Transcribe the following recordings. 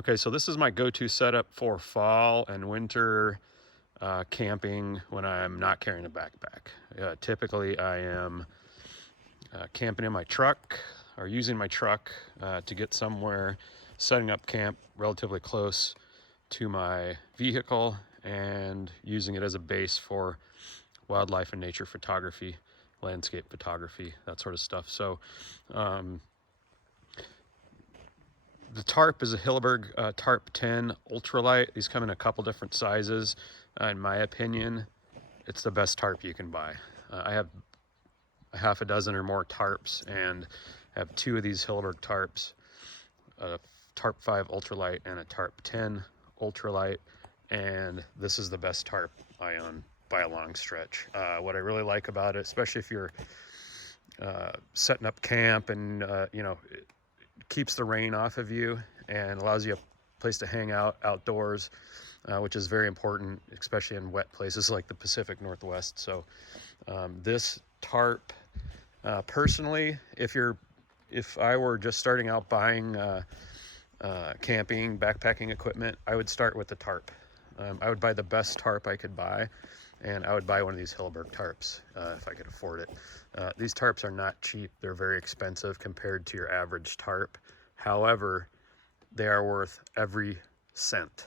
Okay, so this is my go-to setup for fall and winter camping when I'm not carrying a backpack. Typically, I am camping in my truck or using my truck to get somewhere, setting up camp relatively close to my vehicle and using it as a base for wildlife and nature photography, landscape photography, that sort of stuff. So the Tarp is a Hilleberg Tarp 10 ultralight. These come in a couple different sizes. In my opinion, it's the best tarp you can buy. I have a half a dozen or more tarps and have two of these Hilleberg tarps, a Tarp 5 ultralight and a Tarp 10 ultralight, and this is the best tarp I own by a long stretch. What I really like about it, especially if you're setting up camp and you know, it keeps the rain off of you and allows you a place to hang out outdoors, which is very important, especially in wet places like the Pacific Northwest. So this tarp, personally, if I were just starting out buying camping, backpacking equipment, I would start with the tarp. I would buy the best tarp I could buy, and I would buy one of these Hilleberg tarps if I could afford it. These tarps are not cheap. They're very expensive compared to your average tarp. However, they are worth every cent.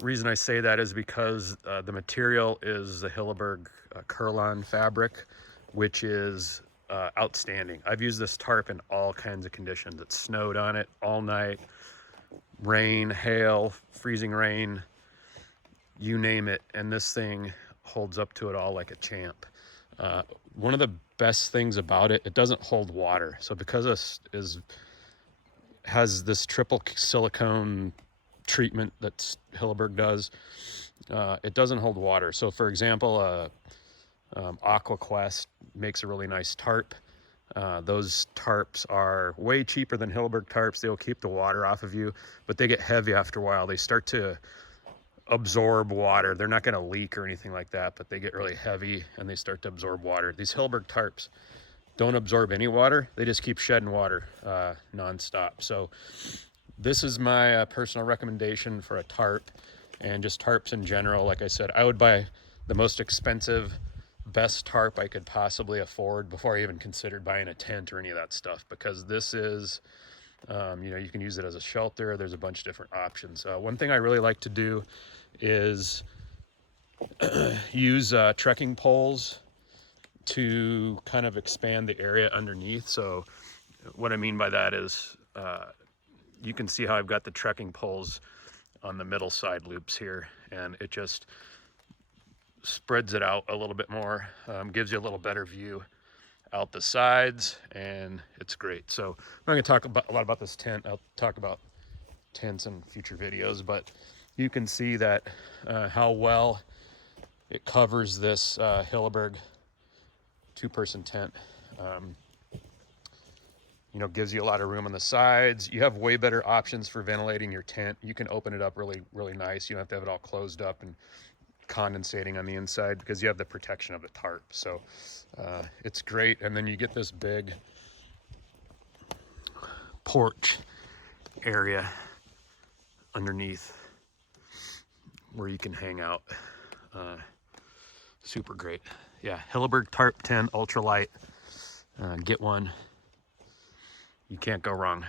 Reason I say that is because the material is the Hilleberg Curlon fabric, which is outstanding. I've used this tarp in all kinds of conditions. It snowed on it all night, rain, hail, freezing rain, you name it, and this thing holds up to it all like a champ. One of the best things about it, it doesn't hold water. So because it has this triple silicone treatment that Hilleberg does, it doesn't hold water. So for example, AquaQuest makes a really nice tarp. Those tarps are way cheaper than Hilleberg tarps. They'll keep the water off of you, but they get heavy after a while. They start to absorb water. They're not going to leak or anything like that, but they get really heavy and they start to absorb water. These Hilleberg tarps don't absorb any water. They just keep shedding water nonstop. So this is my personal recommendation for a tarp, and just tarps in general. Like I said, I would buy the most expensive, best tarp I could possibly afford before I even considered buying a tent or any of that stuff, because this is, you know, you can use it as a shelter. There's a bunch of different options. One thing I really like to do is use trekking poles to kind of expand the area underneath. So what I mean by that is you can see how I've got the trekking poles on the middle side loops here, and it just spreads it out a little bit more, gives you a little better view out the sides, and it's great. So I'm not going to talk a lot about this tent. I'll talk about tents in future videos, but you can see that how well it covers this Hilleberg two-person tent. You know, gives you a lot of room on the sides. You have way better options for ventilating your tent. You can open it up really, really nice. You don't have to have it all closed up and condensating on the inside because you have the protection of the tarp. So it's great. And then you get this big porch area underneath where you can hang out. Super great. Yeah, Hilleberg Tarp 10 Ultralight. Get one. You can't go wrong.